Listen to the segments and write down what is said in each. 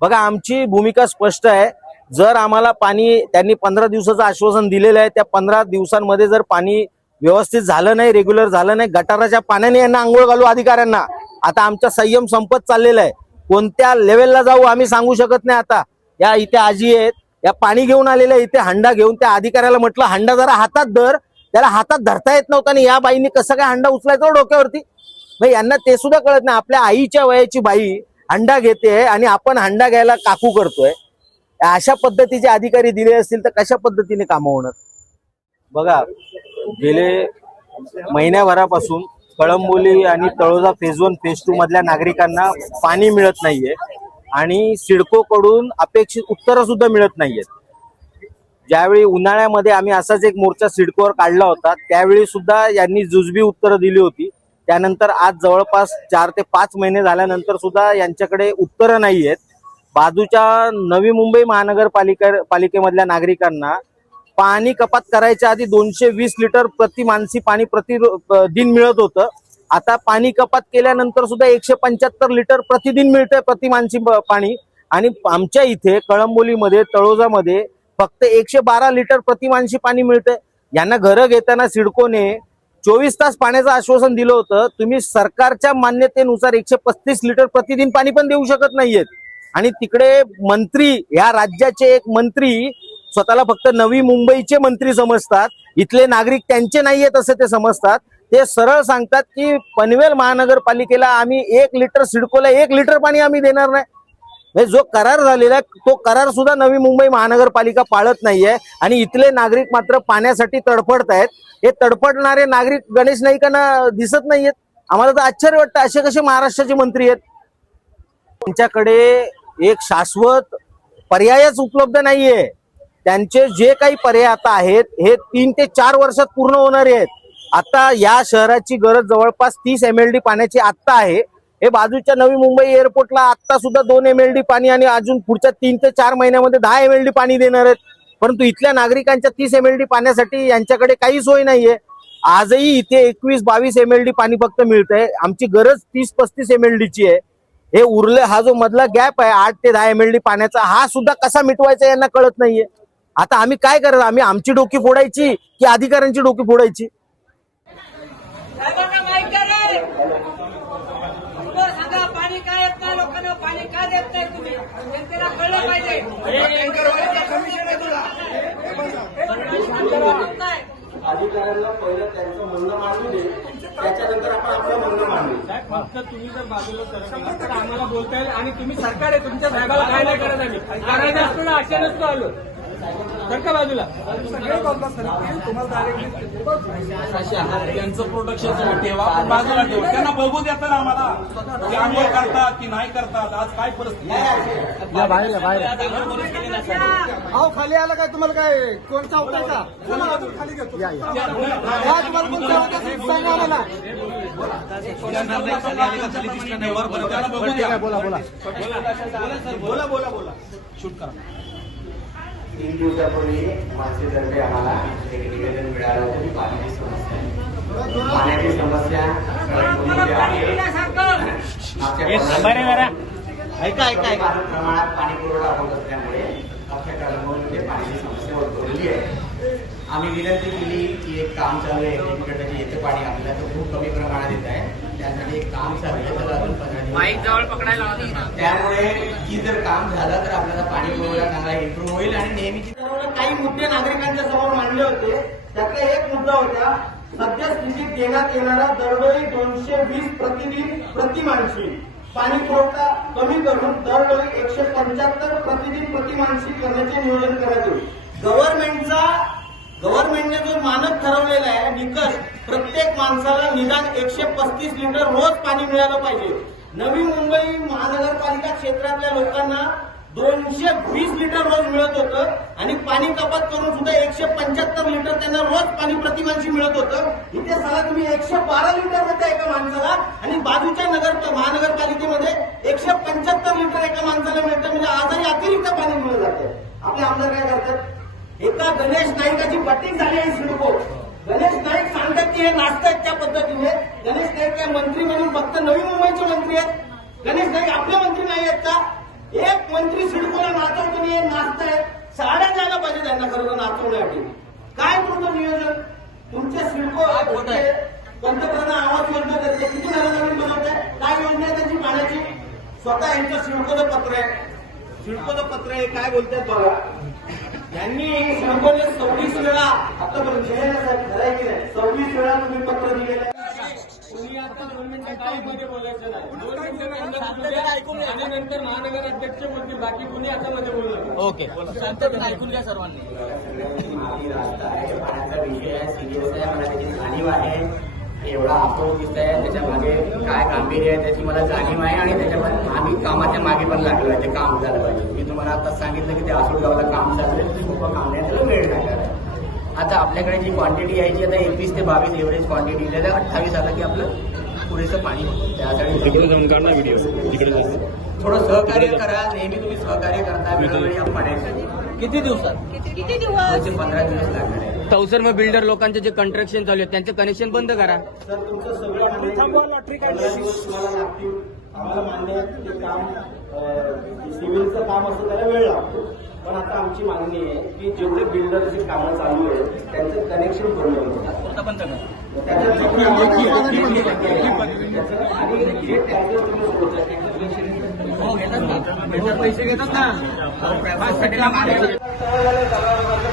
बघा, आमची भूमिका स्पष्ट आहे। जर आम्हाला पाणी त्यांनी 15 दिवसाचं आश्वासन दिलेलं आहे, त्या 15 दिवसांमध्ये जर पाणी व्यवस्थित झालं नाही, रेग्युलर झालं नाही, गटाराच्या पाण्याने यांना आंघोळ घालू अधिकाऱ्यांना। आता आमचा संयम संपत चाललेला आहे, कोणत्या लेवलला जाऊ आम्ही सांगू शकत नाही। आता या इथे आजी आहेत, या पाणी घेऊन आलेल्या इथे हंडा घेऊन, त्या अधिकाऱ्याला म्हटलं हंडा जरा हातात धर, त्याला हातात धरता येत नव्हता आणि या बाईंनी कसं काय हंडा उचलायचा डोक्यावरती। भाई यांना ते सुद्धा कळत नाही, आपल्या आईच्या वयाची बाई हंडा घेते आणि आपण हंडा घ्यायला काकू करतोय। अशा पद्धतीचे अधिकारी दिले असतील तर कशा पद्धतीने कामं होणार। बघा, गेले महिन्याभरापासून कळंबोली आणि तळोजा फेज 1 फेज 2 मधल्या नागरिकांना पाणी मिळत नाहीये आणि सिडको कडून अपेक्षित उत्तरं सुद्धा मिळत नाहीयेत। ज्यावेळी उन्हाळ्यामध्ये आम्ही असाच एक मोर्चा सिडकोवर काढला होता, त्यावेळी सुद्धा यांनी जुजबी उत्तरं दिली होती। त्यानंतर आज जवळपास 4 ते 5 महिने झाल्यानंतर सुद्धा यांच्याकडे उत्तरं नाहीयेत। बाजूच्या नवी मुंबई महानगरपालिकेमधल्या नागरिकांना पाणी कपात करायच्या आधी 220 लिटर प्रति माणसी पाणी प्रतिदिन मिळत होतं। आता पाणी कपात केल्यानंतर सुद्धा 175 लिटर प्रतिदिन मिळतंय प्रति माणसी पाणी। आणि आमच्या इथे कळंबोलीमध्ये तळोजामध्ये फक्त 112 लिटर प्रति माणसी पाणी मिळतंय। यांना घरं घेताना सिडकोने 24 तास पाण्याचं आश्वासन दिलं होतं। तुम्ही सरकारच्या मान्यतेनुसार 135 लिटर प्रतिदिन पाणी पण देऊ शकत नाहीयेत। आणि तिकडे मंत्री, या राज्याचे एक मंत्री स्वतःला फक्त नवी मुंबईचे मंत्री समजतात, इथले नागरिक त्यांचे नाहीयेत असं ते समजतात। ते सरळ सांगतात की पनवेल महानगरपालिकेला आम्ही 1 लिटर, सिडकोला 1 लिटर पाणी आम्ही देणार नाही। जो करार झालेला तो करार सुद्धा नवी मुंबई महानगरपालिका पाळत नाहीये आणि इथले नागरिक मात्र पाण्यासाठी तडफडतायत। हे तडफडणारे नागरिक गणेश नाईकांना दिसत नाहीयेत। आम्हाला तर आश्चर्य वाटतं, असे कसे महाराष्ट्राचे मंत्री आहेत। त्यांच्याकडे एक शाश्वत पर्यायच उपलब्ध नाहीये। त्यांचे जे काही पर्याय आता आहेत हे 3 ते 4 वर्षात पूर्ण होणारे आहेत। आता या शहराची गरज जवळपास 30 MLD पाण्याची आत्ता आहे। हे बाजूच्या नवी मुंबई एअरपोर्टला आता सुद्धा 2 MLD पाणी आणि अजून पुढच्या 3 ते 4 महिन्यामध्ये 10 MLD पाणी देणार आहेत। परंतु इथल्या नागरिकांच्या 30 MLD पाण्यासाठी यांच्याकडे काही सोय नाहीये। आजही इथे 21-22 MLD पाणी फक्त मिळतंय। आमची गरज 30-35 MLD ची आहे। हे उरले, हा जो मधला गॅप आहे 8 ते 10 MLD पाण्याचा, हा सुद्धा कसा मिटवायचा यांना कळत नाहीये। आता आम्ही काय करायचं? आम्ही आमची डोकी फोडायची की अधिकाऱ्यांची डोकी फोडायची? पाणी काय येत नाही लोकांना, पाणी का देत नाही तुम्ही, त्यांना कळलं पाहिजे। अधिकाऱ्यांना पहिलं त्यांचं म्हणणं मांडू दे, त्याच्यानंतर आपण आपलं म्हणणं मांडू। फक्त तुम्ही जर बाजूला सरकला तर आम्हाला बोलता येईल आणि तुम्ही सरकार आहे, तुमच्या साहेबाला काय नाही करत आम्ही करायचं असतो ना, अशा नसतो आलो सर का बाजूला त्यांचं प्रोडक्शन ठेवा, बाजूला ठेवा, त्यांना बघू देता ना आम्हाला ते आंघोळ करतात की नाही करतात, आज काय परिस्थिती आहे। बाहेर अहो खाली आला काय, तुम्हाला काय कोण चावताय का? खाली घेतो तुम्हाला कोण चावताय सांगा आम्हाला। बोला बोला बोला शूट करा। 3 दिवसापूर्वी माणसेतर्फे आम्हाला एक निवेदन मिळालं होतं की पाण्याची समस्या आहे। पाण्याची समस्या प्रमाणात पाणी पुरवठा होत असल्यामुळे आपल्या कळंबोलीमध्ये पाण्याची समस्या उद्भवलेली आहे। आम्ही विनंती केली की एक काम चालू आहे, त्याची येतं पाणी आपल्याला तर खूप कमी प्रमाणात येत आहे, त्यासाठी एक काम चालू आहे, त्याला अजून 15 दिवस जवळ पकडायला होतं। त्यामुळे की जर काम झालं तर आपल्याला पाणी पुरवठा चांगला इम्प्रूव्ह होईल। आणि नेहमीची काही मुद्दे नागरिकांच्या समोर मांडले होते, त्यातला एक मुद्दा होता सद्यस्थितीत देण्यात येणारा दरडोई 220 प्रतिदिन प्रति माणसी पाणी पुरवठा कमी करून दरडोई 175 प्रतिदिन प्रति माणसी करण्याचे नियोजन करायचे। गव्हर्नमेंटने जो मानक ठरवलेला आहे निकष, प्रत्येक माणसाला निदान 135 लिटर रोज पाणी मिळालं पाहिजे। नवी मुंबई महानगरपालिका क्षेत्रातल्या लोकांना 220 लिटर रोज मिळत होतं आणि पाणी कपात करून सुद्धा 175 लिटर त्यांना रोज पाणी प्रतिमानशी मिळत होतं। इथे साला तुम्ही 112 लिटर देता एका माणसाला आणि बाजूच्या महानगरपालिकेमध्ये 175 लिटर एका माणसाला मिळतं, म्हणजे आजही अतिरिक्त पाणी मिळत जातं। आपले आमदार काय करतात, एका गणेश नाईकाची बटिंग झाली आहे सिडको। गणेश नाईक सांगतात की हे नाचतात त्या पद्धतीने। गणेश नाईक काय मंत्री म्हणून फक्त नवी मुंबईचे मंत्री आहेत? गणेश नाईक आपले मंत्री नाही आहेत का? एक मंत्री सिडकोला नाचवतो नाही, नाचतायत. साड्या द्यायला पाहिजे त्यांना खरं नाचवण्यासाठी. काय तुमचं नियोजन? तुमच्या सिडको पंतप्रधान आवास योजना करते, किती नवीन बनवताय? काय योजना आहे त्यांची पाण्याची? स्वतः यांचं सिडकोचं पत्र आहे. सिडकोचं पत्र आहे, काय बोलतायत बघा. यांनी सिडकोने 26 वेळा आतापर्यंत खरं आहे की नाही, 26 वेळा तुम्ही पत्र दिलेलं आहे. तुम्ही आता 2 मिनिटं काही मध्ये बोलायचं नाही. 2 मिनिटं नंतर आणि नंतर महानगर अध्यक्ष बोलतील, बाकी कुणी आता मध्ये बोलणार. ओके, शांततेने ऐकून घ्या सर्वांनी. रास्ता आहे, पाण्याचा विषय आहे, सिरियस आहे, मला त्याची जाणीव आहे. एवढा अफवा दिसत आहे, त्याच्या मागे काय गांभीर्य आहे त्याची मला जाणीव आहे आणि त्याच्यामध्ये आम्ही कामाच्या मागे पण लागलो आहे, ते काम झालं पाहिजे. मी तुम्हाला आता सांगितलं की ते आसोडगावला काम चालू आहे, सोपं काम नाही, त्याला वेळ लागणार आहे. आता आपल्याकडे जी क्वांटिटी यायची आता 21 ते 22 एव्हरेज क्वांटिटी दिलेलं आहे. 28 आलं की आपलं पुरेसं पाणी होतं. त्यासाठी थोडं सहकार्य करा. नेहमी तुम्ही सहकार्य करता, वेळोवेळी या पाण्यासाठी. किती दिवसात? किती दिवस? 15 दिवस लागणार आहे. तवसर मग बिल्डर लोकांचे जे कंस्ट्रक्शन चालू आहे त्यांचे कनेक्शन बंद करा. सर तुमचं सगळं थांबवा, लॉटरी काढली तुम्हाला लागतील. आम्हाला मान्य आहे ते काम सिव्हिलचं काम असतं त्याला वेळ लागतो. पण आता आमची मागणी आहे की जेवढे बिल्डरची कामं चालू आहेत त्यांचं कनेक्शन पूर्ण होतं. बंद करा. त्याच्यात आणि जे टँकर तुम्ही सोडताय हो घेतात ना, पैसे घेतात ना.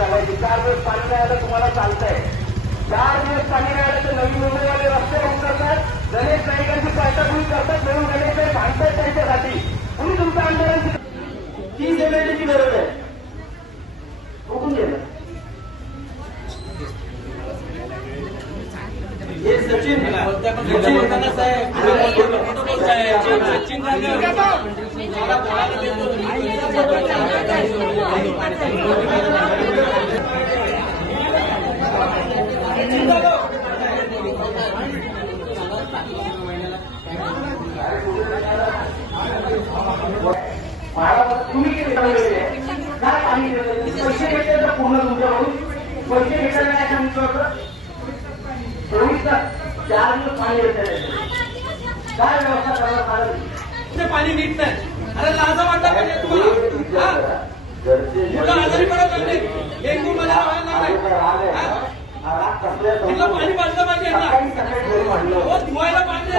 घालायची. 4 दिवस पाणी नाही आलं तुम्हाला चालतंय. 4 दिवस पाणी नाही आलं तर नवीन मुंबईवाले रस्ते बंद करतात. गणेश नाईकांची पायटागुळी करतात, म्हणून गणेश नाईक भांडतात त्यांच्यासाठी. तुम्ही तुमच्या आंदोलनाची 30 एमएलची गरज आहे. बघून गेलं हे सचिन तुम्ही किती काय पाणी पैसे घेतले तर पूर्ण तुमच्याकडून पैसे घेतले काय सांगितलं होतं? 24 तास 4 दिवस पाणी येत काय व्यवस्था करणार? ते पाणी नीट नाही. अरे लाजा वाटला पाहिजे तुम्हाला. मुलं आजारी पडत पाहिजे, डेंग्यू मलेरिया व्हायला लागलाय. तिथलं पाणी वाढलं पाहिजे ना, धुवायला पाणी